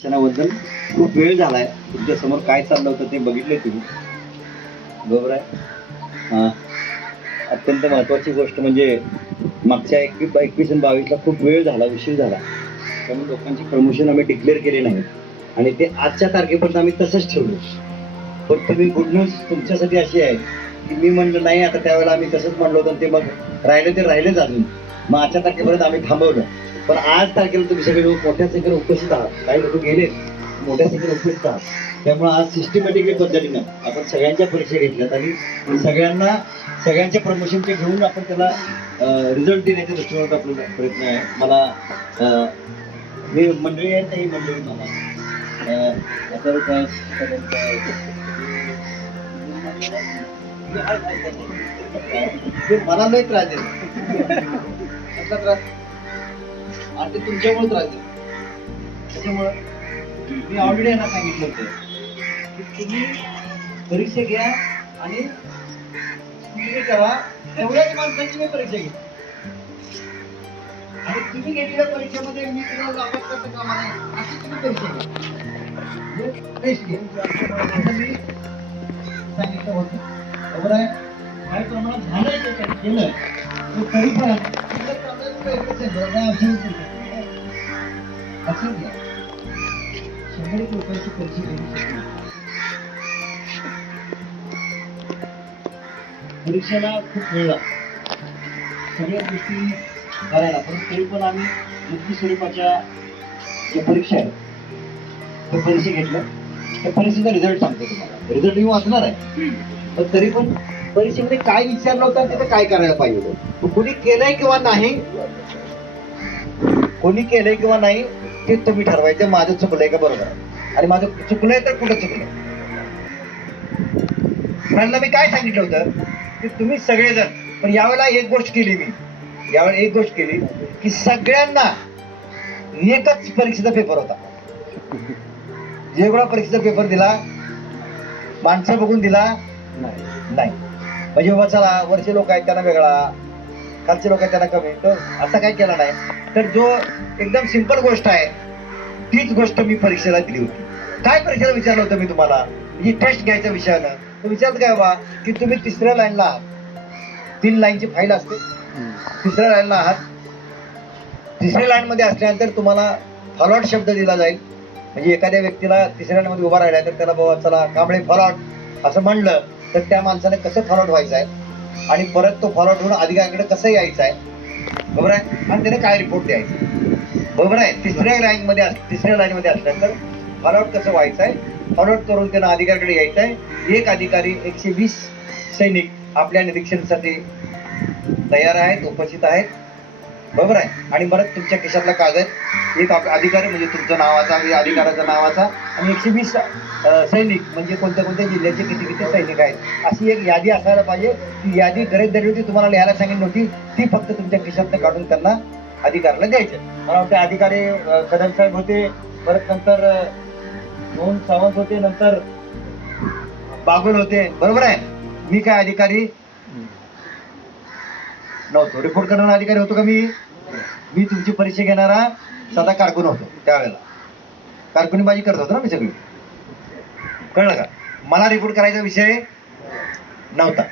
क्षणाबद्दल खूप वेळ झालाय. तुमच्या समोर काय चाललं होतं ते बघितलंय तुम्ही, बरोबर आहे. अत्यंत महत्वाची गोष्ट म्हणजे मागच्या 21 आणि 22ला खूप वेळ झाला, उशीर झाला. त्यामुळे लोकांची प्रमोशन आम्ही डिक्लेअर केले नाही आणि ते आजच्या तारखेपर्यंत आम्ही तसंच ठेवलं. पण तुम्ही गुड न्यूज तुमच्यासाठी अशी आहे की मी म्हणलं नाही, आता त्यावेळेला आम्ही तसंच म्हणलो होतं, ते मग राहिलं ते राहिलेच अजून. मग आजच्या तारखेपर्यंत आम्ही थांबवलं. पण आज तारखेला तुम्ही सगळे लोक मोठ्या संख्येने उपस्थित आहात. काही लोक गेले, मोठ्या संख्येने उपस्थित आहात. त्यामुळे आज सिस्टमॅटिकली पद्धतीनं आपण सगळ्यांच्या परीक्षा घेतल्यात आणि सगळ्यांच्या प्रमोशनचे घेऊन आपण त्याला रिझल्ट देण्याच्या दृष्टीने आपला प्रयत्न आहे. मला मी मंडळी आहेत, ही मंडळी मला मला लय त्रास देतो त्रास आणि ते तुमच्यामुळे त्रास देतो. त्याच्यामुळं मी ऑलरेडी यांना सांगितलं होतं की तुम्ही परीक्षा घ्या आणि तुम्ही करा. तेवढ्याच माणसांची मी परीक्षा घेतो आणि तुम्ही घेतलेल्या परीक्षेमध्ये मी तुम्हाला नापास करता कामा नये अशी तुम्ही परीक्षा घ्या. टेस्ट घ्या मी सांगितलं होतं, बरोबर आहे. काही प्रमाणात झालंय ते काही केलं तरी पण असं घ्या. 100 रुपयाची परीक्षा घेऊ. परीक्षेला खूप वेळ लागतो सगळ्या गोष्टी करायला, पण तरी पण आम्ही मुक्ती स्वरूपाच्या ज्या परीक्षा आहेत त्या परीक्षा घेतल्या. त्या परीक्षेचा रिझल्ट सांगतो तुम्हाला. रिझल्ट मी वाचणार आहे, पण तरी पण परीक्षेमध्ये काय विचारलं होतं तिथे काय करायला पाहिजे होतं, कोणी केलंय किंवा नाही ते तुम्ही ठरवायचं. माझं चुकलंय का बरोबर आहे, आणि माझं चुकलंय तर कुठं चुकलंय. फ्रेंडला मी काय सांगितलं होतं की तुम्ही सगळेजण, पण यावेळेला एक गोष्ट केली की सगळ्यांना एकच परीक्षेचा पेपर होता. जेवढा परीक्षेचा पेपर दिला माणसं बघून दिला नाही. म्हणजे बाबा चला वरचे लोक आहेत त्यांना वेगळा, खालचे लोक आहेत त्यांना कमी, तर असं काय केलं नाही. तर जो एकदम सिंपल गोष्ट आहे तीच गोष्ट मी परीक्षेला दिली होती. काय परीक्षेला विचारलं होतं मी तुम्हाला, ही टेस्ट घ्यायच्या विषयानं तर विचारत काय बा की तुम्ही तिसऱ्या लाईनला आहात. 3 लाईनची फाईल असते, तिसऱ्या लाईनला आहात. तिसऱ्या लाईन मध्ये असल्यानंतर तुम्हाला फॉलोआउट शब्द दिला जाईल. म्हणजे एखाद्या व्यक्तीला तिसऱ्या लाईन मध्ये उभा राहिला तर त्याला बाबा चला कांबळे फॉलोआउट असं म्हणलं तर त्या माणसाने कसं फॉलोआउट व्हायचं आहे आणि परत तो फॉलोआउट होऊन अधिकाऱ्याकडे कसं यायचं आहे, बरोबर आहे, आणि त्याने काय रिपोर्ट द्यायचा, बरोबर आहे. तिसऱ्या लाईन मध्ये असल्यानंतर फॉलोआउट कसं व्हायचं आहे, फॉलोआउट करून त्यांना अधिकाऱ्याकडे यायचं आहे. एक अधिकारी 120 सैनिक आपल्या निरीक्षणासाठी तयार आहेत, उपस्थित आहेत, बरोबर आहे. आणि परत तुमच्या खिशातला कागद, एक अधिकारी म्हणजे तुमच्या नावाचा, अधिकाऱ्याच्या नावाचा, आणि 120 सैनिक म्हणजे कोणत्या जिल्ह्याचे किती सैनिक आहेत अशी एक यादी असायला पाहिजे. ती यादी गरज धरली होती, तुम्हाला लिहायला सांगितली नव्हती, ती फक्त तुमच्या खिशातनं काढून त्यांना अधिकाऱ्याला द्यायचं. मला वाटतं अधिकारी कदम साहेब होते, परत नंतर मोहन सावंत होते, नंतर बागुल होते, बरोबर आहे. मी काय अधिकारी नव्हतो, रिपोर्ट करणारा अधिकारी होतो का मी तुमची परीक्षा घेणारा साधा कारकून होतो. त्यावेळेला कारकुनीबाजी करत होतो ना मी सगळी, कळलं का. मला रिपोर्ट करायचा विषय नव्हता.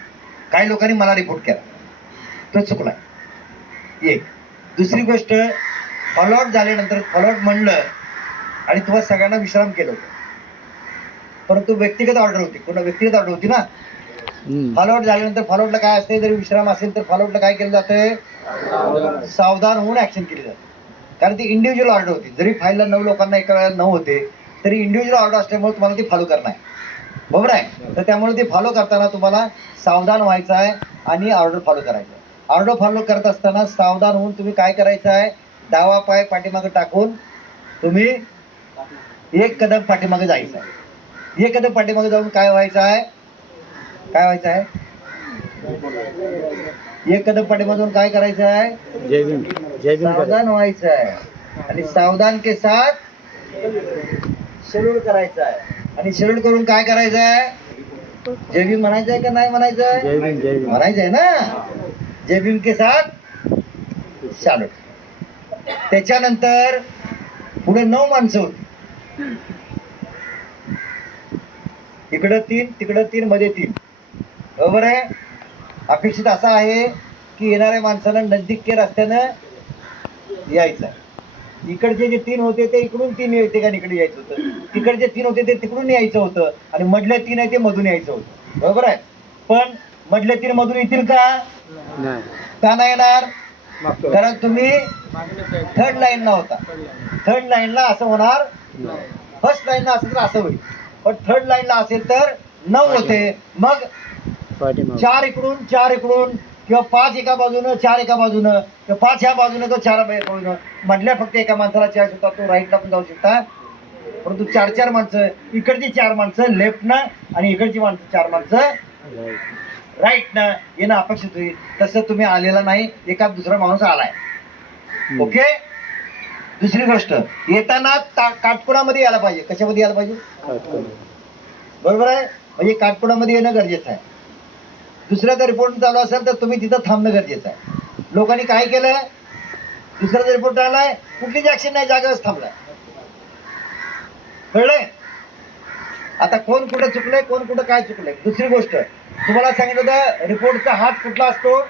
काही लोकांनी मला रिपोर्ट केला, तो चुकलाय. एक दुसरी गोष्ट, फॉलोआउट झाल्यानंतर फॉलोआउट म्हणलं आणि तुम्हाला सगळ्यांना विश्राम केलं होतं, परंतु व्यक्तिगत ऑर्डर होती ना. फॉलोआउट झाल्यानंतर फॉलोआउटला काय असते, जरी विश्राम असेल तर फॉलोआउटला काय केलं जातंय, सावधान होऊन ऍक्शन केली जाते. कारण ती इंडिव्हिज्युअल ऑर्डर होती. जरी फाईलला 9 लोकांना एका वेळेला 9 होते तरी इंडिव्हिज्युअल ऑर्डर असल्यामुळे तुम्हाला ती फॉलो करणं आहे, बरोबर आहे. तर त्यामुळे ते फॉलो करताना तुम्हाला सावधान व्हायचं आहे आणि ऑर्डर फॉलो करायचं आहे. ऑर्डर फॉलो करत असताना सावधान होऊन तुम्ही काय करायचं आहे, डावा पाय पाठीमागे टाकून तुम्ही एक कदम पाठीमागे जायचं आहे. एक कदम पाठीमागे जाऊन काय व्हायचं आहे, एक कदम पाठीमागे जाऊन काय करायचं आहे, सावधान व्हायचं आहे आणि सावधान के साथ शेड्यूल करायचं आहे. आणि शेड्यूल करून काय करायचं आहे, जय भीम म्हणायचं आहे का नाही म्हणायचं आहे, म्हणायचं आहे ना. जय भीम के साथ चालू. त्याच्यानंतर पुढे 9 माणसं होती. इकडं 3, तिकडं 3, मध्ये 3. बरोबर आहे. अपेक्षित असा आहे की येणाऱ्या माणसाला नजदीकच्या रस्त्यानं यायचं. इकडचे जे 3 होते ते इकडून 3 येते का इकडे यायचं होतं, तिकडचे 3 होते ते तिकडून यायचं होतं, आणि मधले 3 आहे ते मधून यायचं होतं. बरोबर आहे. पण मधले 3 मधून येतील का? का नाही येणार? कारण तुम्ही थर्ड लाईनला होता. थर्ड लाईनला असं होणार, फर्स्ट लाईनला असेल तर असं होईल, पण थर्ड लाईनला असेल तर 9 होते. मग 4 इकडून 4 इकडून, किंवा 5 एका बाजूनं 4 एका बाजूनं, किंवा 5 ह्या बाजूनं तो 4 बाजूनं. मधल्या फक्त एका माणसाला चॉईस होता, तो राईटला पण जाऊ शकता. परंतु 4 माणसं, इकडची 4 माणसं लेफ्टनं आणि इकडची माणसं 4 माणसं राईटनं येणं अपेक्षित होईल. तसं तुम्ही आलेला नाही, एका दुसरा माणूस आलाय. ओके. दुसरी गोष्ट, येताना काटकोणामध्ये यायला पाहिजे. कशामध्ये यायला पाहिजे? बरोबर आहे. म्हणजे काटकोणामध्ये येणं गरजेचं आहे. दुसऱ्याचा रिपोर्ट चालू असेल तर तुम्ही तिथं थांबणं गरजेचं आहे. लोकांनी काय केलं, दुसऱ्याचा रिपोर्ट आलाय, कुठलीच ऍक्शन नाही, जागेवरच थांबलाय. कळलंय? आता कोण कुठं चुकलंय, कोण कुठं काय चुकलंय. दुसरी गोष्ट, तुम्हाला सांगितलं होतं रिपोर्टचा हात कुठला असतो?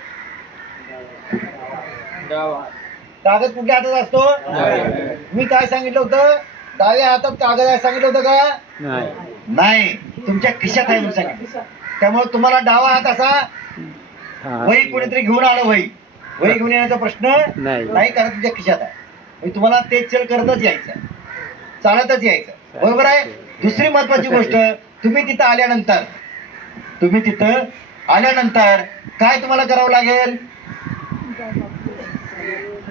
कागद कुठल्या हातात असतो? मी काय सांगितलं होतं? डाव्या हातात कागद आहे सांगितलं होतं का? नाही, तुमच्या खिशात आहे म्हणून सांगितलं. त्यामुळे तुम्हाला डावा हात असा, वही कोणीतरी घेऊन आलं, वही घेऊन येण्याचा प्रश्न नाही, कारण तुमच्या खिशात आहे. तुम्हाला ते चल करतच यायचं, चालतच यायचं. बरोबर आहे. दुसरी महत्वाची गोष्ट, तुम्ही तिथं आल्यानंतर काय तुम्हाला करावं लागेल?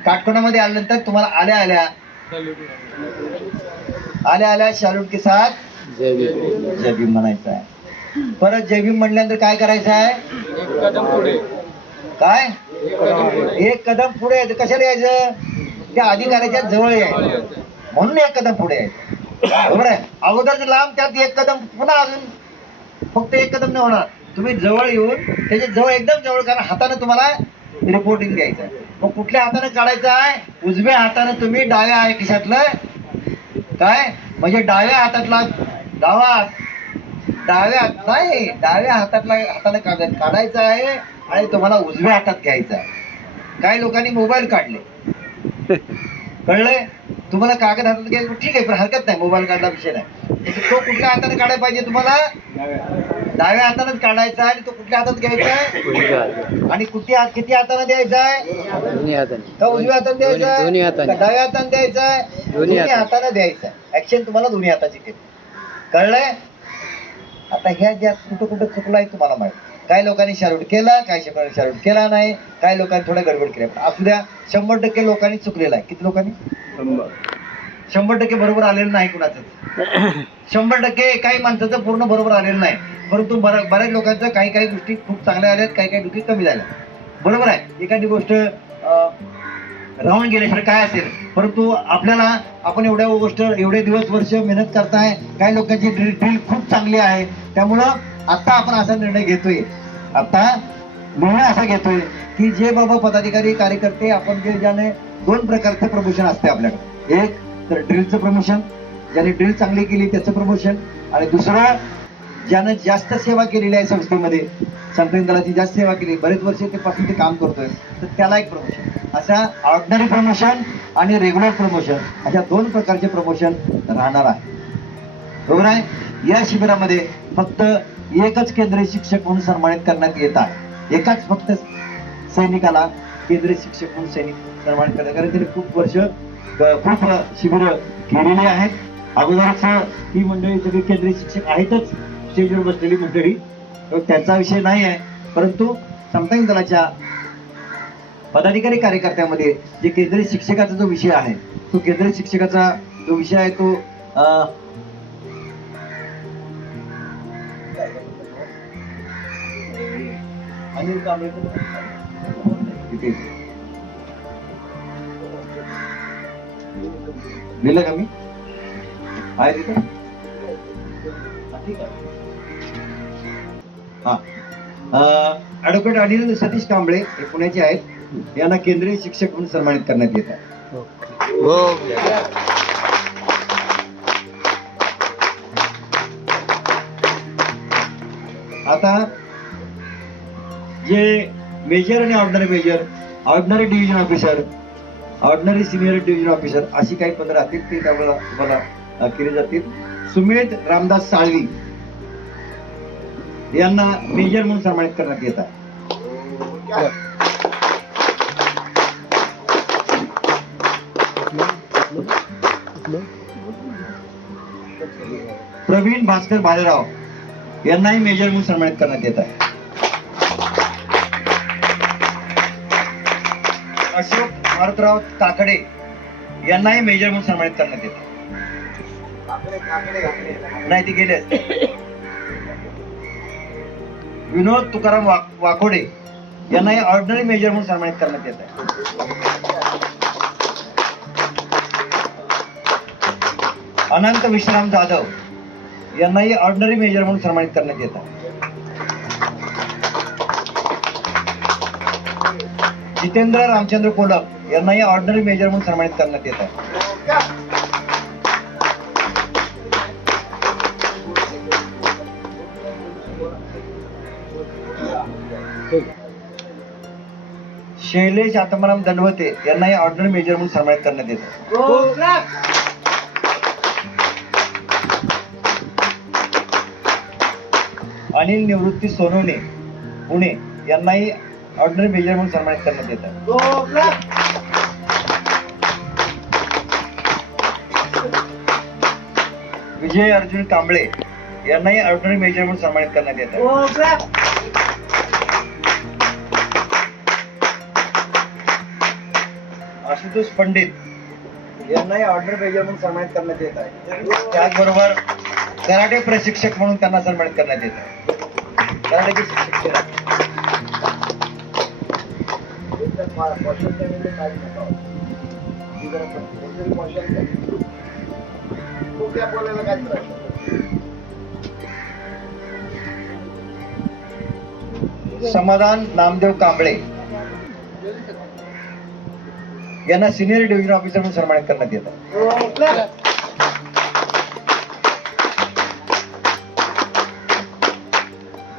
काटकोणामध्ये आल्यानंतर तुम्हाला आल्या शालूट के साथ जय भीम म्हणायचं आहे. परत जय भीम म्हणल्यानंतर काय करायचं आहे? काय? एक कदम पुढे यायचं. कशाला यायचं? त्या अधिकाऱ्याच्या जवळ यायचं, म्हणून एक कदम पुढे यायचं. बरोबर आहे. अगोदर लांब, त्यात एक कदम, पुन्हा अजून फक्त एक कदम नाही होणार. तुम्ही जवळ येऊन त्याच्या जवळ, एकदम जवळ, कारण हाताने तुम्हाला रिपोर्टिंग द्यायचं आहे. मग कुठल्या हाताने काढायचं आहे? उजव्या हाताने तुम्ही डाव्या आहे खिशातलं काय, म्हणजे डाव्या हातातला डाव्या हाताने कागद काढायचा आहे आणि तुम्हाला उजव्या हातात घ्यायचा आहे. काही लोकांनी मोबाईल काढले, कळलंय? तुम्हाला कागद हातात घ्यायचं ठीक आहे, पण हरकत नाही, मोबाईल काढला विषय नाही. तो कुठल्या हाताने काढायला पाहिजे? तुम्हाला डाव्या हातानेच काढायचा आहे. आणि तो कुठल्या हातात घ्यायचा आहे? आणि किती हाताने द्यायचा आहे? का उजव्या हाताने द्यायचा आहे? का डाव्या हाताने द्यायचा आहे? दोन्ही हाताने द्यायचा आहे. ऍक्शन तुम्हाला दोन्ही हाताची केली. कळलंय? आता ह्या ज्या कुठं चुकलाय तुम्हाला माहिती. काही लोकांनी शालूट केला, काही लोकांनी शालूट केला नाही, काही लोकांनी थोडा गडबड केला. पण असू द्या, 100% लोकांनी चुकलेला आहे. किती लोकांनी? 100% बरोबर आलेलं नाही कुणाचं. 100% काही माणसाचं पूर्ण बरोबर आलेलं नाही. परंतु बऱ्याच लोकांचं काही गोष्टी खूप चांगल्या आल्यात, काही गोष्टी कमी झाल्या. बरोबर आहे. एखादी गोष्ट राहून गेल्याशिवाय काय असेल, परंतु आपण एवढे दिवस वर्ष मेहनत करताय. काही लोकांची ड्रिल खूप चांगली आहे. त्यामुळं आता आपण असा निर्णय घेतोय, की जे बाबा पदाधिकारी कार्यकर्ते, आपण ज्याने 2 प्रकारचं प्रमोशन असते आपल्याकडे. एक तर ड्रिलचं प्रमोशन, ज्याने ड्रिल चांगली केली त्याचं प्रमोशन, आणि दुसरं ज्यानं जास्त सेवा केलेली आहे संस्थेमध्ये, संकलन दलाची जास्त सेवा केली, बरेच वर्ष पासून ते काम करतोय, तर त्याला एक प्रमोशन. अशा ऑर्डिनरी प्रमोशन आणि रेग्युलर प्रमोशन, अशा 2 प्रकारचे प्रमोशन राहणार आहे. बरोबर आहे. या शिबिरामध्ये फक्त एकच केंद्रीय शिक्षक म्हणून सन्मानित करण्यात येत आहे. एकाच फक्त सैनिकाला केंद्रीय शिक्षक म्हणून सन्मानित करण्यात, कारण त्यांनी खूप शिबिर केलेली आहेत. अगोदरच ही मंडळी सगळी केंद्रीय शिक्षक आहेतच, स्टेजवर बसलेली मंडळी, त्यांचा विषय नाही आहे. परंतु समता दलाच्या पदाधिकारी कार्यकर्त्यामध्ये जे केंद्रीय शिक्षकाचा जो विषय आहे, तो केंद्रीय शिक्षकाचा जो विषय आहे तो अनिल कांबळे लिहिलं का मी? आहे तिथं? ठीक आहे. ऍडव्होकेट अनिल सतीश कांबळे हे पुण्याचे आहेत. यांना केंद्रीय शिक्षक म्हणून सन्मानित करण्यात येत आहे. आता जे मेजर आणि ordinary major, ordinary division officer, ordinary senior division officer अशी काही पदं राहतील ती त्यावेळेला तुम्हाला केली जातील. सुमेध रामदास साळवी यांना मेजर म्हणून सन्मानित करण्यात येत आहे. प्रवीण भास्कर भालेराव यांनाही मेजर म्हणून सन्मानित करण्यात येत आहे. अशोक मारुतराव काकडे यांनाही मेजर म्हणून सन्मानित करण्यात येत आहे. नाही, ती गेले. विनोद तुकाराम वाकोडे यांनाही ऑर्डिनरी मेजर म्हणून सन्मानित करण्यात येत आहे. अनंत विश्राम जाधव यांनाही ऑर्डिनरी मेजर म्हणून सन्मानित करण्यात येत आहे. जितेंद्र रामचंद्र कोलप यांनाही ऑर्डिनरी मेजर म्हणून सन्मानित करण्यात येत आहे. शैलेश आत्माराम दंडवते यांनाही ऑर्डिनरी मेजर म्हणून सन्मानित करण्यात येत आहे. अनिल निवृत्ती सोनवणे पुणे यांनाही ऑर्डिनरी मेजर म्हणून सन्मानित करण्यात येत आहे. विजय अर्जुन कांबळे यांनाही ऑर्डिनरी मेजर म्हणून सन्मानित करण्यात येत आहे. आशुतोष पंडित यांनाही ऑर्डिनरी मेजर म्हणून सन्मानित करण्यात येत आहे. त्याचबरोबर कराटे प्रशिक्षक म्हणून त्यांना सन्मानित करण्यात येत आहे. कराटेचे शिक्षक समाधान नामदेव कांबळे यांना सिनियर डिव्हिजन ऑफिसर म्हणून सन्मानित करण्यात येत आहे.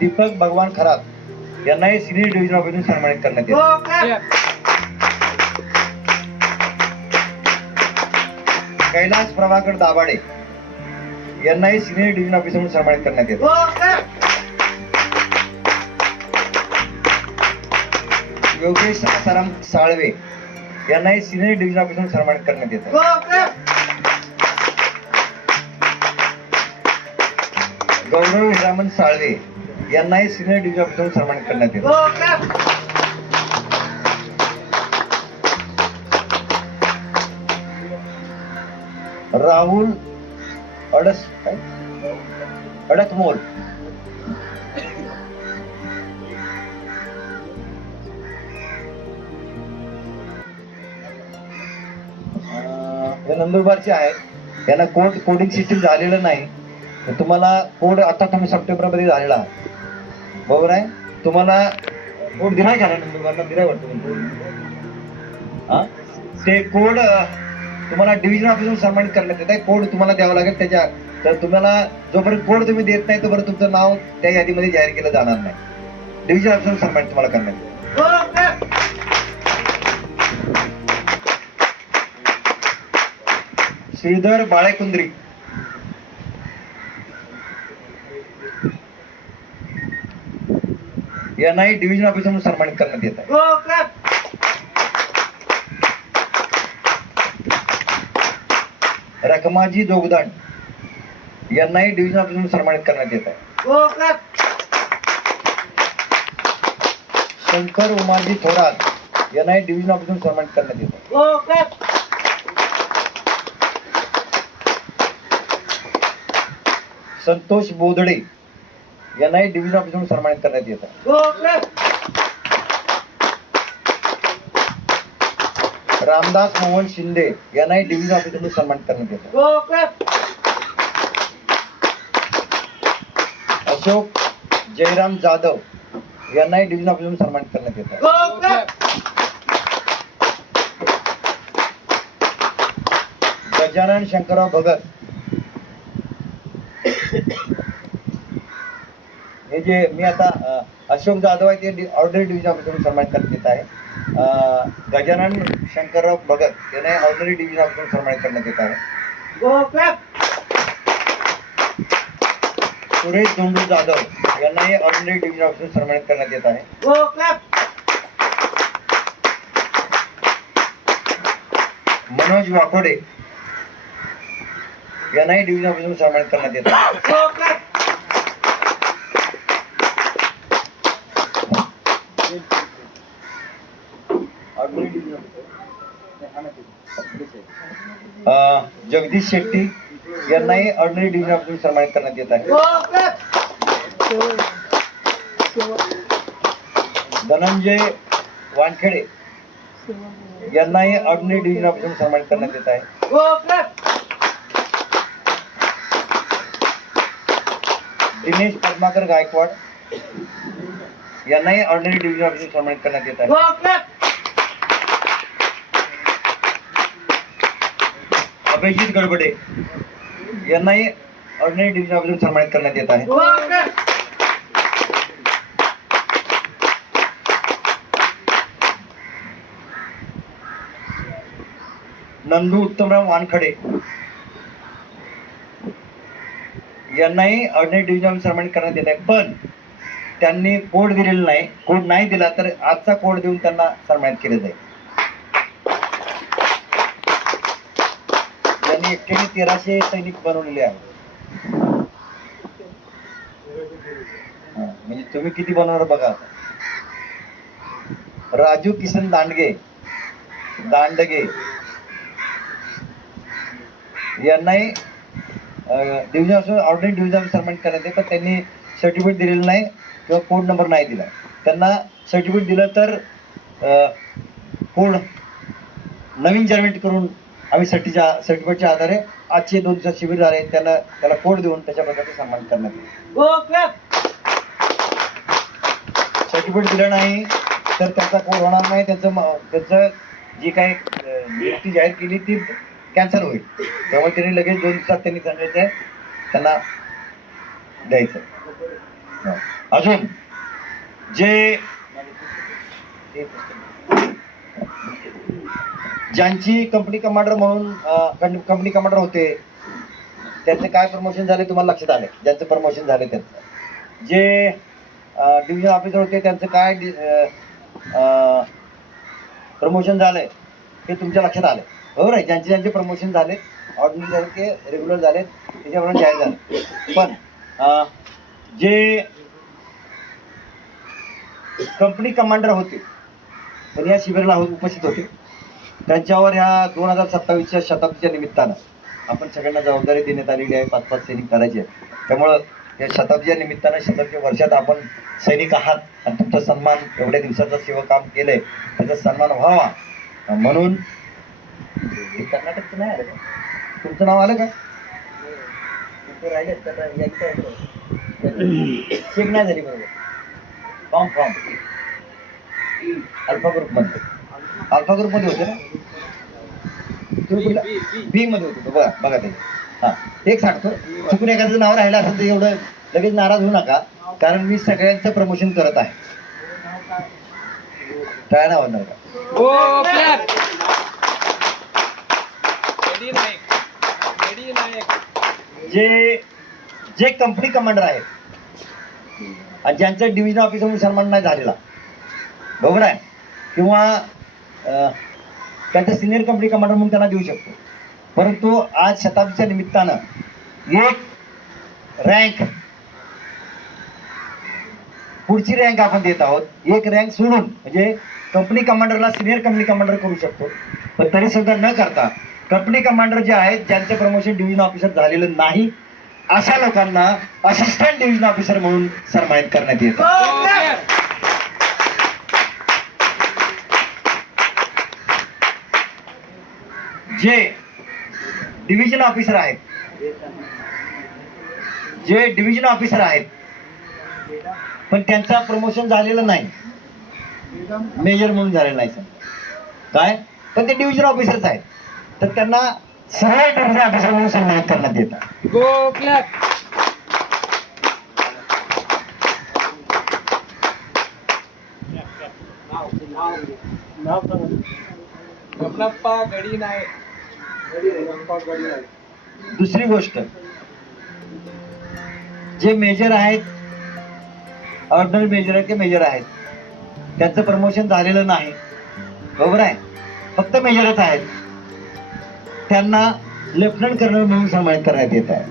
दीपक भगवान खरात यांनाही सिनियर डिव्हिजन ऑफिसर म्हणून सन्मानित करण्यात येत आहे. कैलास प्रभाकर दाभाडे यांनाही सिनियर डिव्हिजन ऑफिसर म्हणून सन्मानित करण्यात येत आहे. योगेश आसाराम साळवे यांनाही सिनियर डिव्हिजन ऑफिसर म्हणून सन्मानित करण्यात येत आहे. गौरव हिरामन साळवे यांनाही सिनियर डिव्हिजन ऑफिसर म्हणून सन्मानित करण्यात येत आहे. राहुल अडकमोल हे नंदुरबारचे आहेत. यांना कोडिंग सिस्टीम झालेलं नाही. तुम्हाला कोड आता तुम्ही सप्टेंबर मध्ये झालेला आहे, बरोबर आहे. तुम्हाला कोड दिलाय का नंदुरबारला? दिलाय वाटतं. हा, ते कोड तुम्हाला डिव्हिजन ऑफिसर सन्मानित करण्यात येत आहे. कोड तुम्हाला द्यावा लागेल त्याच्या. तर तुम्हाला जोपर्यंत कोड तुम्ही देत नाही तोपर्यंत तुमचं नाव त्या यादीमध्ये जाहीर केलं जाणार नाही. डिव्हिजन ऑफिसर सन्मानित तुम्हाला करण्यात येईल. श्रीधर बाळेकुंद्री यांनाही डिव्हिजन ऑफिसर म्हणून सन्मानित करण्यात येत आहे. रखमाजी जोगदान यांनाही डिव्हिजन ऑफिसर म्हणून सन्मानित करण्यात येत आहे. शंकर उमाजी थोरात यांनाही डिव्हिजन ऑफिसर म्हणून सन्मानित करण्यात येत आहे. संतोष बोधडे यांनाही डिव्हिजन ऑफिसर म्हणून सन्मानित करण्यात येत आहे. रामदास मोहन शिंदे यांनाही डिव्हिजन ऑफिसर म्हणून सन्मानित करण्यात येत आहे. अशोक जयराम जाधव यांनाही डिव्हिजन ऑफिसर म्हणून सन्मानित करण्यात येत आहे. गजानन शंकरराव भगत हे जे मी आता अशोक जाधव आहे ते ऑर्डिनरी डिव्हिजन ऑफिसर सन्मानित करण्यात येत आहे. गजानन शंकरराव भगत यांना ऑर्डिनरी डिव्हिजन ऑफिसर सन्मानित करण्यात येत आहे. सुरेश धोंडू जाधव यांनाही ऑर्डिनरी डिव्हिजन ऑफिसर सन्मानित करण्यात येत आहे. मनोज वाकोडे यांनाही डिव्हिजन ऑफिसर सन्मानित करण्यात येत आहे. जगदीश शेट्टी यांनाही ऑर्डिनरी डिव्हिजन ऑफिसर सन्मानित करण्यात येत आहे. धनंजय वानखेडे यांनाही ऑर्डिनरी डिव्हिजन ऑफिसर सन्मानित करण्यात येत आहे. दिनेश पद्माकर गायकवाड यांनाही ऑर्डिनरी डिव्हिजन ऑफिसर सन्मानित करण्यात येत आहे. अभिजित गडबडे यांनाही ऑर्डिनरी डिव्हिजन ऑफिसर सन्मानित करण्यात येत आहे. नंदू उत्तमराव वानखडे यांनाही ऑर्डिनरी डिव्हिजन ऑफिसर सन्मानित करण्यात येत आहे. पण त्यांनी कोड दिलेला नाही. कोड नाही दिला तर आजचा कोड देऊन त्यांना सन्मानित केले जाईल. त्यांनी एकट्याने 1300 सैनिक बनवलेले आहेत. म्हणजे तुम्ही किती बनवणार बघा. राजू किसन दांडगे यांनाही division officer ordinary division officer सन्मानित करण्यात येते. पण त्यांनी सर्टिफिकेट दिलेलं नाही किंवा कोड नंबर नाही दिला. त्यांना सर्टिफिकेट दिलं तर कोड नवीन जनरेट करून आम्ही सर्टिफिकेटच्या आधारे आजचे 2 दिवसात शिबिर झाले त्याला कोड देऊन त्याच्या प्रकारचे सन्मान करण्यात येईल. सर्टिफिकेट दिलं नाही तर त्याचा कोड होणार नाही. त्याचं जी काही नियुक्ती जाहीर केली ती कॅन्सल होईल. त्यामुळे त्यांनी लगेच 2 दिवसात त्यांनी सांगायचं आहे त्यांना द्यायचं. अजून जे ज्यांची कंपनी कमांडर म्हणून कंपनी कमांडर होते त्यांचे काय प्रमोशन झाले तुम्हाला लक्षात आले. ज्यांचं प्रमोशन झाले त्यांचं जे डिव्हिजन ऑफिसर होते त्यांचं काय प्रमोशन झालंय हे तुमच्या लक्षात आलं बरोबर आहे. ज्यांचे प्रमोशन झाले ऑर्डिनरी झाले ते रेग्युलर झाले त्याच्यावरून जाहीर झाले. पण जे कंपनी कमांडर होते पण या शिबिराला उपस्थित होते त्यांच्यावर ह्या 2027च्या शताब्दीच्या निमित्तानं आपण सगळ्यांना जबाबदारी देण्यात आलेली आहे. 5-5 सैनिक करायचे आहेत. त्यामुळं या शताब्दीच्या निमित्तानं शताब्दी वर्षात आपण सैनिक आहात आणि तुमचा सन्मान एवढ्या दिवसाचं सेवाकाम केलंय त्याचा सन्मान व्हावा म्हणून. कर्नाटकचं नाही आलं का? तुमचं नाव आलं का? राहिले चेक नाही झाली बरोबर. फॉर्म अल्फा ग्रुपमध्ये होते ना तुम्ही कुठला बी मध्ये होते बघा ते. हा एक सांगतो चुकून एखादं नाव राहिलं असेल तर एवढं लगेच नाराज होऊ नका कारण मी सगळ्यांचं प्रमोशन करत आहे. काय नाव होणार का? जे कंपनी कमांडर आहेत आणि ज्यांचं डिव्हिजन ऑफिसर म्हणून सन्मान नाही झालेला बरोबर आहे किंवा त्यांचं सिनियर कंपनी कमांडर म्हणून त्यांना देऊ शकतो. परंतु आज शताब्दीच्या निमित्तानं एक रँक पुढची रँक आपण देत आहोत. एक रँक सोडून म्हणजे कंपनी कमांडरला सिनियर कंपनी कमांडर करू शकतो पण तरी सुद्धा न करता कंपनी कमांडर जे आहेत ज्यांचं प्रमोशन डिव्हिजन ऑफिसर झालेलं नाही अशा लोकांना असिस्टंट डिव्हिजन ऑफिसर म्हणून सन्मानित करण्यात येतं. जे डिव्हिजन ऑफिसर आहेत पण त्यांचा प्रमोशन झालेलं नाही मेजर म्हणून झालेलं नाही काय पण ते डिव्हिजन ऑफिसरच आहेत तर त्यांना सरळ डिव्हिजन ऑफिसर म्हणून सन्मानित करण्यात येतं. गमनप्पा गडी नायक. दुसरी गोष्ट, जे मेजर आहेत, ऑर्डिनरी मेजर आहेत, ते मेजर आहेत, त्यांचं प्रमोशन झालेलं नाही, बरोबर आहे, फक्त मेजरच आहेत, त्यांना लेफ्टनंट कर्नल म्हणून सन्मानित करण्यात येत आहे.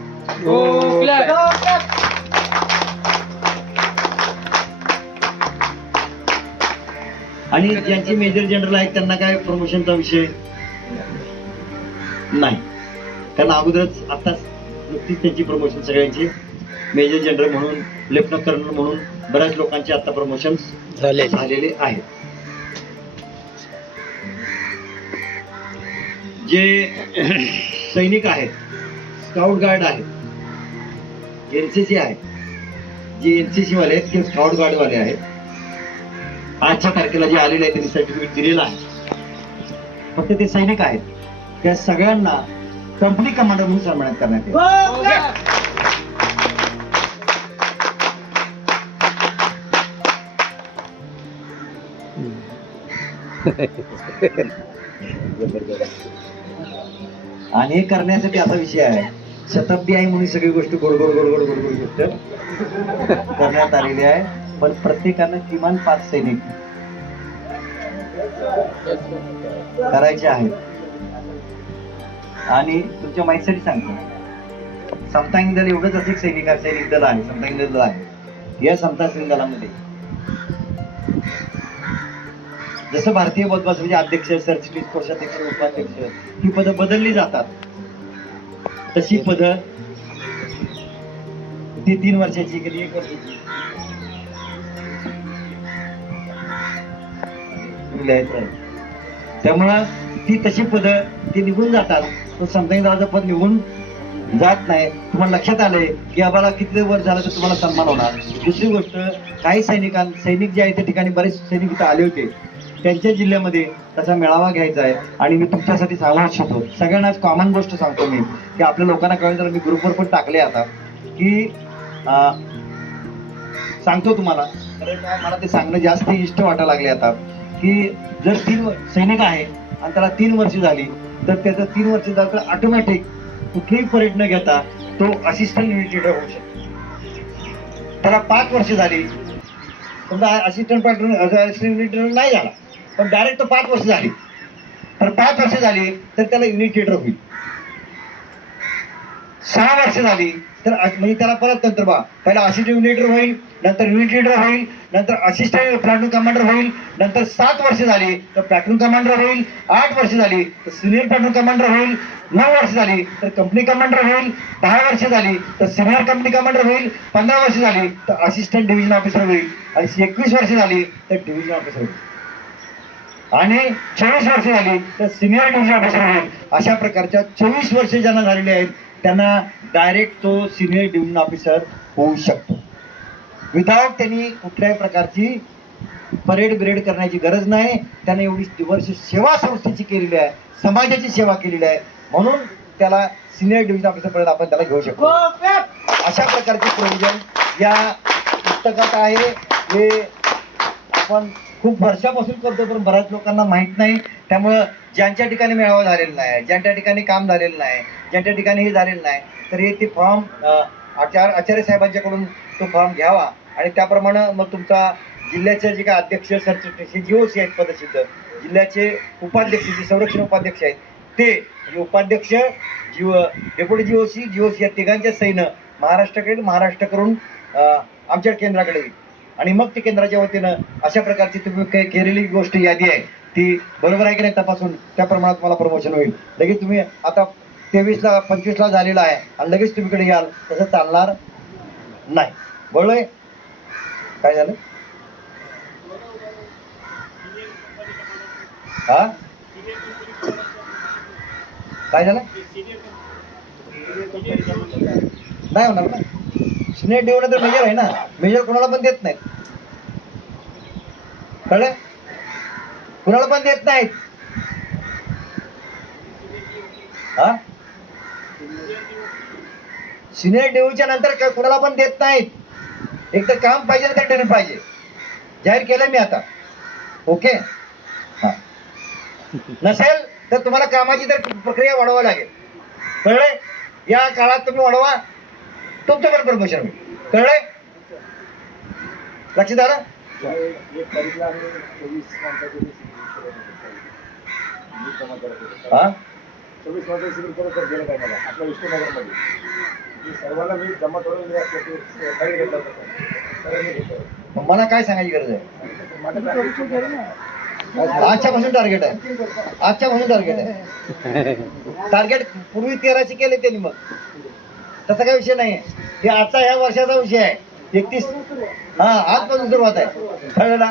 आणि ज्यांचे मेजर जनरल आहेत त्यांना काय प्रमोशनचा विषय नाही, त्यांना अगोदरच आताच नुकतीच त्यांची प्रमोशन सगळ्यांची मेजर जनरल म्हणून, लेफ्टनंट कर्नल म्हणून बऱ्याच लोकांचे आता प्रमोशन झालेले आहेत. जे सैनिक आहेत, स्काउट गार्ड आहेत, एनसीसी आहे, जे एनसीसी वाले आहेत ते स्काउट गार्ड वाले आहेत, आजच्या तारखेला जे आलेले आहेत त्यांनी सर्टिफिकेट दिलेलं आहे, फक्त ते सैनिक आहेत, त्या सगळ्यांना कंपनी कमांडर म्हणून सन्मानित करण्यात येईल. आणि हे करण्यासाठी असा विषय आहे, शताब्दी आहे म्हणून सगळी गोष्ट गोड गोड गोड गोड गोड गोड गोष्ट करण्यात आलेली आहे, पण प्रत्येकानं किमान 5 सैनिक करायचे आहेत. आणि तुमच्या माहितीसाठी सांगतो, समता दल एवढंच असं एक सैनिक दल आहे, समता दल आहे. या समता दलामध्ये जसं भारतीय बौद्ध म्हणजे अध्यक्ष, सरचिटणीस, कोषाध्यक्ष, उपाध्यक्ष ही पदं बदलली जातात, तशी पदं ती 3 वर्षाची कधी 1 वर्षाची त्यामुळं ती तशी पदं ती निघून जातात. तो समता पद निघून जात नाही. तुम्हाला लक्षात आलंय की आम्हाला किती वर्ष झालं तर तुम्हाला सन्मान होणार. दुसरी गोष्ट, काही सैनिक जे आहे त्या ठिकाणी बरेच सैनिक इथं आले होते, त्यांच्या जिल्ह्यामध्ये तसा मेळावा घ्यायचा आहे. आणि मी तुमच्यासाठी सांगू इच्छितो, सगळ्यांनाच कॉमन गोष्ट सांगतो मी, की आपल्या लोकांना कळलं तर मी ग्रुपवर पण टाकले आता, की सांगतो तुम्हाला, मला ते सांगणं जास्त इष्ट वाटायला लागले आता, की जर 3 सैनिक आहे आणि त्याला 3 वर्ष झाली तर त्याचं 3 वर्ष झालं तर ऑटोमॅटिक कुठलीही परेड न घेता तो असिस्टंट युनिट लीडर होऊ शकतो. त्याला 5 वर्ष झाली, समजा असिस्टंट युनिट लीडर नाही झाला, पण डायरेक्ट तो 5 वर्ष झाली, तर 5 वर्ष झाली तर त्याला युनिट लीडर होईल. 6 वर्ष झाली तर म्हणजे त्याला परत नंतर पहिला असिस्टंट युनिट लीडर होईल, नंतर युनिट लीडर होईल, नंतर असिस्टंट प्लॅटून कमांडर होईल, नंतर 7 वर्ष झाली तर प्लॅटून कमांडर होईल, 8 वर्ष झाली तर सिनियर प्लॅटून कमांडर होईल, 9 वर्ष झाली तर कंपनी कमांडर होईल, 10 वर्ष झाली तर सिनियर कंपनी कमांडर होईल, 15 वर्ष झाली तर असिस्टंट डिव्हिजन ऑफिसर होईल, आणि 21 वर्ष झाली तर डिव्हिजन ऑफिसर होईल, आणि 24 वर्ष झाली तर सिनियर डिव्हिजन ऑफिसर होईल. अशा प्रकारच्या 24 वर्ष ज्यांना झालेले आहेत त्यांना डायरेक्ट तो सिनियर डिव्हिजन ऑफिसर होऊ शकतो, विदाउट त्यांनी कुठल्याही प्रकारची परेड करण्याची गरज नाही. त्याने एवढी वर्ष सेवा संस्थेची केलेली आहे, समाजाची सेवा केलेली आहे, म्हणून त्याला सिनियर डिव्हिजन ऑफिसर पर्यंत आपण त्याला घेऊ शकतो. अशा प्रकारचे प्रोव्हिजन या पुस्तकात आहे. हे आपण खूप वर्षापासून करतो, पण बऱ्याच लोकांना माहित नाही. त्यामुळं ज्यांच्या ठिकाणी मेळावा झालेला नाही, ज्यांच्या ठिकाणी काम झालेलं नाही, ज्यांच्या ठिकाणी हे झालेलं नाही, तर हे ते फॉर्म आचार्य साहेबांच्याकडून तो फॉर्म घ्यावा, आणि त्याप्रमाणे मग तुमचा जिल्ह्याचे जे काय अध्यक्ष, सरचिटणीस, GOC आहेत पदसिद्ध, जिल्ह्याचे उपाध्यक्ष, जे संरक्षण उपाध्यक्ष आहेत ते, उपाध्यक्ष, डेप्युटी GOC या तिघांच्या सहीनं महाराष्ट्र करून आमच्या केंद्राकडे येईल, आणि मग ते केंद्राच्या वतीनं अशा प्रकारची तुम्ही काही केलेली गोष्ट यादी आहे ती बरोबर आहे की नाही तपासून त्या प्रमाणात मला प्रमोशन होईल. लगेच तुम्ही आता 23ला 25ला झालेला आहे आणि लगेच तुम्हीकडे याल, तसं चालणार नाही. बरोबर आहे? काय झालं? हा, काय झालं? नाही होणार ना, सिनियर डिव्हिजन तर मेजर आहे ना, मेजर कोणाला पण देत नाहीत, कळलं? कुणाला पण देत नाहीत. हा, सिनियर डिव्हिजन नंतर कुणाला पण देत नाहीत. एक तर काम पाहिजे तर डिग्री पाहिजे, जाहीर केलं मी आता. ओके, नसेल तर तुम्हाला कामाची तर प्रक्रिया वाढवावी लागेल. कळलंय? या काळात तुम्ही वाढवा, तुमचं पण प्रमोशन होईल. कळलंय? लक्षात आलं? एक तारीखला आम्ही 24 माणसाची हा 24 माणसाची शिबिर करत गेलं काय मला आपल्या विष्णुनगरमध्ये मी सर्वांना मी जमा करून मी गाडी घेतला होता. मग मला काय सांगायची गरज आहे? आजच्यापासून टार्गेट आहे. आजच्यापासून टार्गेट आहे. टार्गेट पूर्वी 13चे केले त्यांनी, मग तसा काही विषय नाही. हे आजचा ह्या वर्षाचा विषय आहे. 31 हा आजपासून सुरुवात आहे. कळलं ना?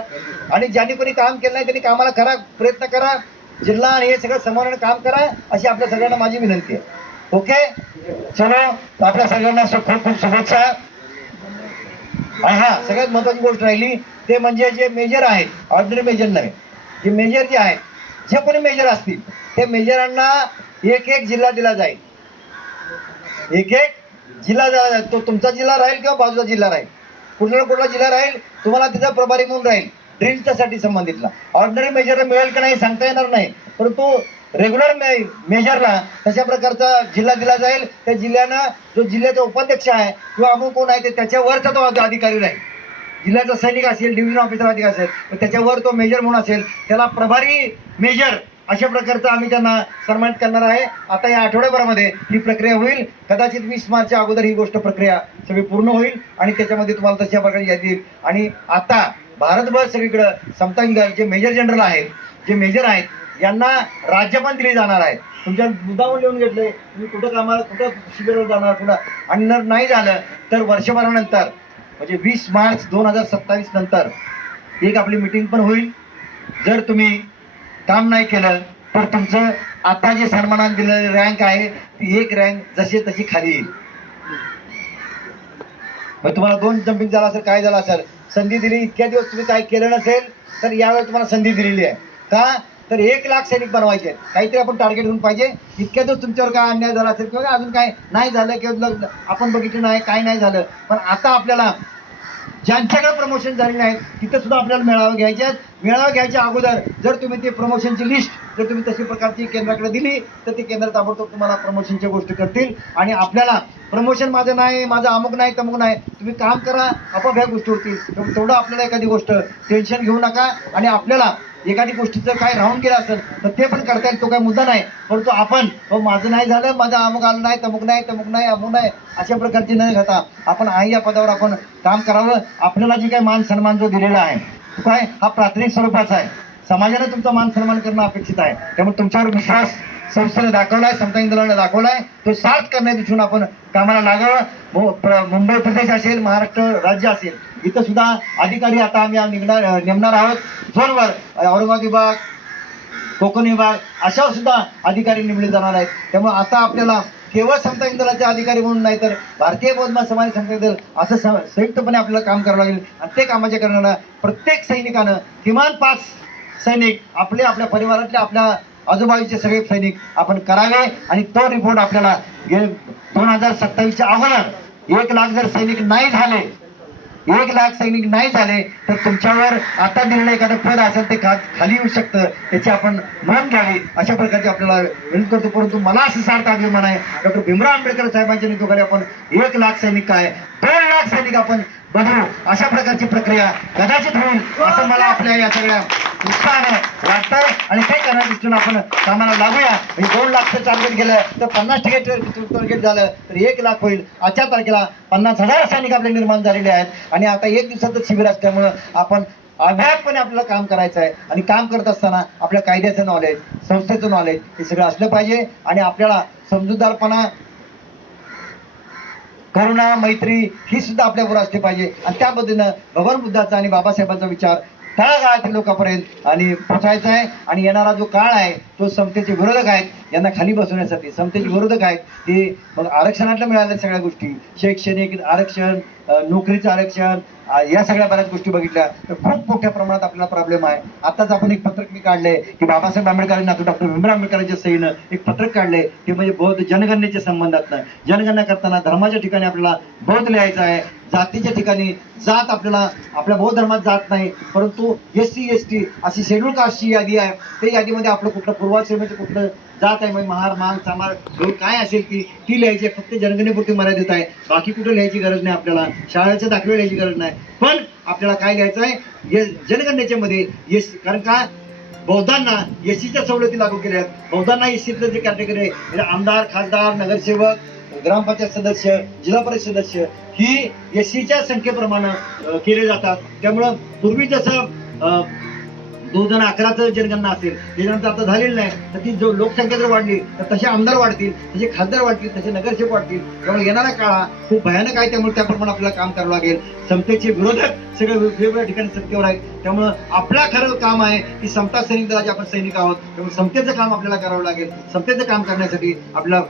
आणि ज्यांनी कोणी काम केलं नाही त्यांनी कामाला करा, प्रयत्न करा. जिल्हा आणि हे सगळं समोर काम करा अशी आपल्या सगळ्यांना माझी विनंती आहे. ओके, चलो आपल्या सगळ्यांना खूप खूप शुभेच्छा. आणि हा सगळ्यात महत्वाची गोष्ट राहिली ते म्हणजे जे मेजर आहेत, ऑर्डिनरी मेजर नाही, जे मेजर जे आहेत, जे कोणी मेजर असतील ते मेजरांना एक एक जिल्हा दिला जाईल. एक एक जिल्हा दिला जाईल. तो तुमचा जिल्हा राहील किंवा बाजूचा जिल्हा राहील, कुठला जिल्हा राहील तुम्हाला तिचा प्रभारी म्हणून राहील ड्रिलच्यासाठी संबंधितला. ऑर्डिनरी मेजरला मिळेल की नाही सांगता येणार नाही, परंतु रेग्युलर मेजरला तशा प्रकारचा जिल्हा दिला जाईल. त्या जिल्ह्यानं जो जिल्ह्याचा उपाध्यक्ष आहे किंवा अमुक कोण आहे ते त्याच्यावरचा तो अधिकारी राहील. जिल्ह्याचा सैनिक असेल, डिव्हिजन ऑफिसर अधिकारी असेल, तर त्याच्यावर तो मेजर म्हणून असेल, त्याला प्रभारी मेजर अशा प्रकारचं आम्ही त्यांना सन्मानित करणार आहे. आता या आठवड्याभरामध्ये ही प्रक्रिया होईल. कदाचित 20 मार्चच्या अगोदर ही गोष्ट प्रक्रिया सगळी पूर्ण होईल आणि त्याच्यामध्ये तुम्हाला तशा प्रकारे यादी येईल. आणि आता भारतभर सगळीकडं समता जे मेजर जनरल आहेत, जे मेजर आहेत यांना राज्य पण दिली जाणार आहे. तुमच्या मुद्दावर लिहून घेतले तुम्ही कुठं कामाला, कुठं शिबिरावर जाणार, कुठं. आणि जर नाही झालं तर वर्षभरानंतर म्हणजे 20 मार्च 2027 नंतर एक आपली मीटिंग पण होईल. जर तुम्ही काम नाही केलं तर तुमचं आता जे सन्मानात दिलेलं रँक आहे ती एक रँक जशी तशी खाली येईल. मग तुम्हाला 2 जम्पिंग झाला असेल, काय झालं असेल, संधी दिली, इतक्या दिवस तुम्ही काय केलं नसेल तर यावेळी तुम्हाला संधी दिलेली आहे. का तर 1 लाख सैनिक बनवायचे आहेत. काहीतरी आपण टार्गेट घेऊन पाहिजे. इतक्या दिवस तुमच्यावर काय अन्याय झाला असेल किंवा अजून काय नाही झालं किंवा आपण बघितलं नाही, काय नाही झालं, पण आता आपल्याला ज्यांच्याकडे प्रमोशन झाले नाहीत तिथं सुद्धा आपल्याला मेळावा घ्यायचे आहेत. मेळावा घ्यायच्या अगोदर जर तुम्ही ते प्रमोशनची लिस्ट जर तुम्ही तशी प्रकारची केंद्राकडे दिली तर ते केंद्र ताबडतोब तुम्हाला प्रमोशनच्या गोष्टी करतील. आणि आपल्याला प्रमोशन माझं नाही, माझं अमुक नाही, तमुक नाही, तुम्ही काम करा, आपोआप ह्या गोष्टी होतील. तेवढं आपल्याला एखादी गोष्ट टेन्शन घेऊ नका. आणि आपल्याला एखादी गोष्टीचं काय राहून गेलं असेल तर ते पण करता येईल, तो काही मुद्दा नाही. परंतु आपण माझं नाही झालं, माझं अमुक आलं नाही, तमुक नाही, अमुक नाही अशा प्रकारची न घेता आपण आहे या पदावर आपण काम करावं. आपल्याला जे काही मान सन्मान जो दिलेला आहे तो काय हा प्राथमिक स्वरूपाचा आहे. समाजाने तुमचा मान सन्मान करणं अपेक्षित आहे. त्यामुळे तुमच्यावर विश्वास संस्थेने दाखवलाय, समता दलाने दाखवलाय, तो सार्थ करण्यात दिसून आपण कामाला लागावं. मुंबई प्रदेश असेल, महाराष्ट्र राज्य असेल, इथं सुद्धा अधिकारी आता आम्ही नेमणार आहोत. झोनवर औरंगाबाद विभाग, कोकण विभाग अशावर सुद्धा अधिकारी नेमले जाणार आहेत. त्यामुळे आता आपल्याला केवळ समता दलाचे अधिकारी म्हणून नाही तर भारतीय बौद्ध समाज समता दल असं संयुक्तपणे आपल्याला काम करावं लागेल. आणि ते कामाच्या करण्याला प्रत्येक सैनिकानं किमान 5 सैनिक आपल्या परिवारातले, आपल्या आजूबाजूचे सगळे सैनिक आपण करावे. आणि तो रिपोर्ट आपल्याला 2027च्या अगोदर 1 लाख जर सैनिक नाही झाले, 1 लाख सैनिक नाही झाले तर तुमच्यावर आता दिलेलं एखादं पद असेल ते खाली येऊ शकतं, त्याची आपण नोंद घ्यावी अशा प्रकारचे आपल्याला विनंती करतो. परंतु मला असं सार्थ अभिमान आहे डॉक्टर भीमराव आंबेडकर साहेबांच्या नेतृत्वाखाली आपण 1 लाख सैनिक काय 2 लाख सैनिक आपण बनवू अशा प्रकारची प्रक्रिया कदाचित होईल असं मला आपल्या या सगळ्या उत्साहानं वाटतंय. आणि ते करण्याच्या दृष्टीनं आपण कामाला लागूया. 2 लाखचं टार्गेट गेलं तर 50% टार्गेट झालं तर 1 लाख होईल. आजच्या तारखेला 50,000 सैनिक आपले निर्माण झालेले आहेत. आणि आता 1 दिवसाचं शिबिर असल्यामुळं आपण अभ्यासपणे आपल्याला काम करायचं आहे. आणि काम करत असताना आपल्या कायद्याचं नॉलेज, संस्थेचं नॉलेज हे सगळं असलं पाहिजे. आणि आपल्याला समजूतदारपणा, करुणा, मैत्री ही सुद्धा आपल्याबरोबर असली पाहिजे. आणि त्या पद्धतीनं भगवान बुद्धाचा आणि बाबासाहेबांचा विचार तळागाळातील लोकांपर्यंत आणि पोहोचायचा आहे. आणि येणारा जो काळ आहे तो तो समतेचे विरोधक आहेत, यांना खाली बसवण्यासाठी समतेचे विरोधक आहेत. ते मग आरक्षणातल्या मिळाल्या सगळ्या गोष्टी, शैक्षणिक आरक्षण, नोकरीचं आरक्षण, या सगळ्या बऱ्याच गोष्टी बघितल्या तर खूप मोठ्या प्रमाणात आपल्याला प्रॉब्लेम आहे. आताच आपण एक पत्रक मी काढलंय की बाबासाहेब आंबेडकरांनी नातू डॉक्टर भीमराव आंबेडकरांच्या सहीनं एक पत्रक काढलंय ते म्हणजे बौद्ध जनगणनेच्या संबंधात. जनगणना करताना धर्माच्या ठिकाणी आपल्याला बौद्ध लिहायचं आहे, जातीच्या ठिकाणी जात आपल्याला आपल्या बौद्ध धर्मात जात नाही, परंतु SC ST अशी शेड्यूल कास्टची यादी आहे. त्या यादीमध्ये आपलं कुठलं पूर्वाश्रमीचं कुठलं जात आहे, म्हणजे महार मांग चामार काय असेल ती लिहायची आहे. फक्त जनगणनेपुरती मर्यादित आहे, बाकी कुठे लिहायची गरज नाही आपल्याला, शाळेच्या दाखले लिहायची गरज नाही. पण आपल्याला काय लिहायचं आहे जनगणनेच्या मध्ये कारण का बौद्धांना SCच्या सवलती लागू केल्या आहेत. बौद्धांना SCतलं जे कॅटेगरी आहे म्हणजे आमदार, खासदार, नगरसेवक, ग्रामपंचायत सदस्य, जिल्हा परिषद सदस्य ही SCच्या संख्येप्रमाणे केले जातात. त्यामुळं पूर्वी जसं 2011चं जनगणना असेल त्याच्यानंतर आता झालेलं नाही, तर ती जो लोकसंख्या जर वाढली तर तसे आमदार वाढतील, तसे खासदार वाढतील, तसे नगरसेवक वाढतील. त्यामुळे येणारा काळ खूप भयानक आहे. त्यामुळे त्याप्रमाणे आपल्याला काम करावं लागेल. समतेचे विरोधक सगळे वेगवेगळ्या ठिकाणी सत्तेवर आहेत. त्यामुळं आपला खरं काम आहे की समता सैनिक दलाचे आपण सैनिक आहोत. त्यामुळे समतेचं काम आपल्याला करावं लागेल. समतेचं काम करण्यासाठी आपल्याला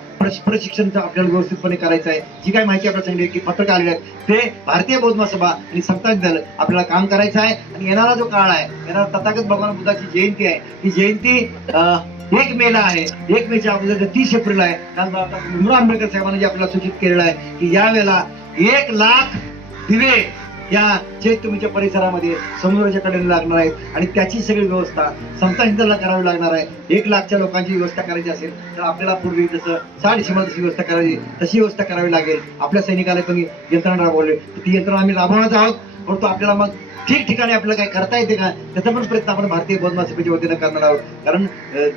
प्रशिक्षणचं आपल्याला व्यवस्थितपणे करायचं आहे. जी काही माहिती आपल्याला सांगितली की पत्रक आलेले आहेत ते भारतीय बौद्ध महासभा आणि समता दल आपल्याला काम करायचं आहे. आणि येणारा जो काळ आहे, येणारा तथागत भगवान बुद्धाची जयंती आहे, ही जयंती 1 मेला आहे. 1 मेच्या अगोदर 30 एप्रिल आहे. कारण भीमराव आंबेडकर साहेबांनी जे आपल्याला सूचित केलेलं आहे की यावेळेला 1 लाख दिवे या चैत्यभूमीच्या परिसरामध्ये समुद्राच्या कडेने लागणार आहेत आणि त्याची सगळी व्यवस्था समता हिंदला करावी लागणार आहे. 1 लाखच्या लोकांची व्यवस्था करायची असेल तर आपल्याला पूर्वी जसं 60 सीमा जशी व्यवस्था करावी तशी व्यवस्था करावी लागेल. आपल्या सैनिकाला तुम्ही यंत्रणा राबवली ती यंत्रणा आम्ही राबवणार आहोत. परंतु आपल्याला मग ठिकठिकाणी आपल्याला काय करता येते का त्याचा पण प्रयत्न आपण भारतीय बौद्ध महासभेच्या वतीनं करणार आहोत. कारण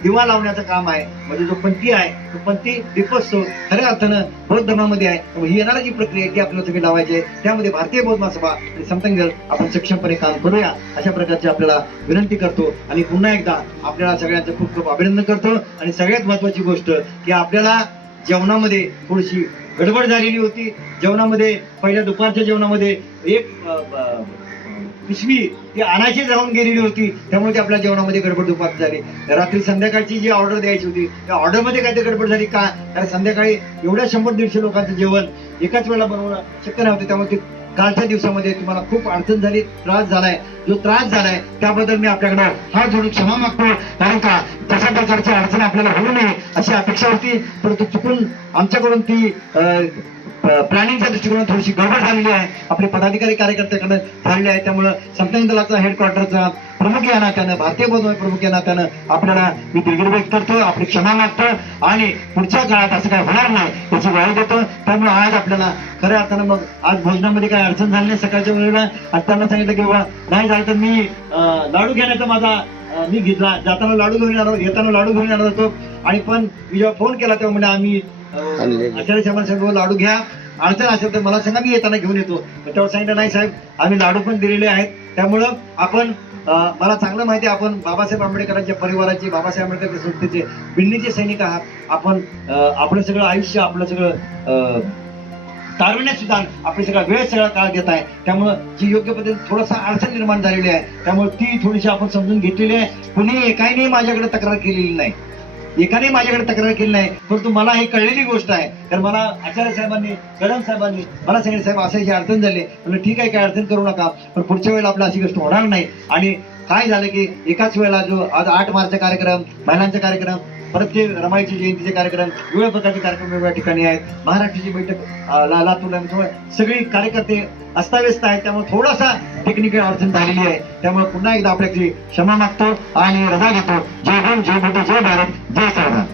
दिवा लावण्याचं काम आहे, म्हणजे जो पंथी आहे तो पंथी दीपोत्सव खऱ्या अर्थानं बौद्ध धर्मामध्ये आहे. त्यामुळे ही येणारी जी प्रक्रिया आहे ती आपल्याला तुम्ही लावायची आहे. त्यामध्ये भारतीय बौद्ध महासभा आणि समता दल आपण सक्षमपणे काम करूया अशा प्रकारची आपल्याला विनंती करतो. आणि पुन्हा एकदा आपल्याला सगळ्यांचं खूप खूप अभिनंदन करतो. आणि सगळ्यात महत्वाची गोष्ट की आपल्याला जेवणामध्ये थोडीशी गडबड झालेली होती. जेवणामध्ये पहिल्या दुपारच्या जेवणामध्ये एक पिशवी ती आणायची राहून गेलेली होती. त्यामुळे ते आपल्या जेवणामध्ये गडबड दुपारची झाली. रात्री संध्याकाळची जी ऑर्डर द्यायची होती त्या ऑर्डरमध्ये काय ते गडबड झाली का, कारण संध्याकाळी एवढ्या 100-150 लोकांचं जेवण एकाच वेळेला बनवणं शक्य नव्हतं. त्यामुळे ते कालच्या दिवसामध्ये तुम्हाला खूप अडचण झाली, त्रास झालाय. जो त्रास झालाय त्याबद्दल मी आपल्याकडे हात जोडून क्षमा मागतो. कारण का तशा प्रकारची अडचण आपल्याला होऊ नये अशी अपेक्षा होती, परंतु चुकून आमच्याकडून ती प्लॅनिंगच्या दृष्टिकोनात थोडीशी गडबड झालेली आहे. आपले पदाधिकारी कार्यकर्त्याकडे झालेले आहे. त्यामुळं समता दलाचा हेडक्वार्टरचा प्रमुख या नात्यानं, भारतीय बौद्ध प्रमुख या नात्यानं आपल्याला मी दिलगिरी व्यक्त करतो, आपली क्षमा मागतो. आणि पुढच्या काळात असं काय होणार नाही याची ग्वाही देतो. त्यामुळे आज आपल्याला खऱ्या अर्थानं मग आज भोजनामध्ये काय अडचण झाली नाही सकाळच्या वेळेला. आणि त्यांना सांगितलं की बाबा नाही झालं तर मी लाडू घेण्याचा माझा मी घेतला, जाताना लाडू घेऊन येणार, येताना लाडू घेऊन येणार होतो. आणि पण मी जेव्हा फोन केला तेव्हा म्हणजे आम्ही आचार्य साहेबांना लाडू घ्या, अडचण असेल तर मला सांगा, मी येताना घेऊन येतो. तेव्हा सांगितलं नाही साहेब आम्ही लाडू पण दिलेले आहेत. त्यामुळं आपण मला चांगलं माहिती आहे आपण बाबासाहेब आंबेडकरांच्या परिवाराचे, बाबासाहेब आंबेडकर संस्थेचे बिंडीचे सैनिक आहात. आपण आपलं सगळं आयुष्य, आपलं सगळं तारुण्यात सुद्धा आपली सगळा वेळ सगळा काळ घेत आहे. त्यामुळं जी योग्य पद्धतीने थोडासा अडचण निर्माण झालेली आहे, त्यामुळे ती थोडीशी आपण समजून घेतलेली आहे. कुणी एकाने माझ्याकडे तक्रार केलेली नाही, एकाने माझ्याकडे तक्रार केली नाही. परंतु मला ही कळलेली गोष्ट आहे. कारण मला आचार्य साहेबांनी, कदम साहेबांनी मला सांगितलं साहेब असं ही अडचण झाली. म्हणजे ठीक आहे, काय अडचण करू नका, पण पुढच्या वेळेला आपल्या अशी गोष्ट होणार नाही. आणि काय झालं की एकाच वेळेला जो आज 8 मार्चचा कार्यक्रम, महिलांचा कार्यक्रम, परत ते रमाईची जयंतीचे कार्यक्रम, वेगवेगळ्या प्रकारचे कार्यक्रम वेगवेगळ्या ठिकाणी आहेत. महाराष्ट्राची बैठक लातूर, सगळे कार्यकर्ते अस्ताव्यस्त आहेत. त्यामुळे थोडासा टेक्निकल अडचण झालेली आहे. त्यामुळे पुन्हा एकदा आपल्याकडे क्षमा मागतो आणि रजा घेतो. जय हिंद, जय भारत, जय भारत, जय संविधान.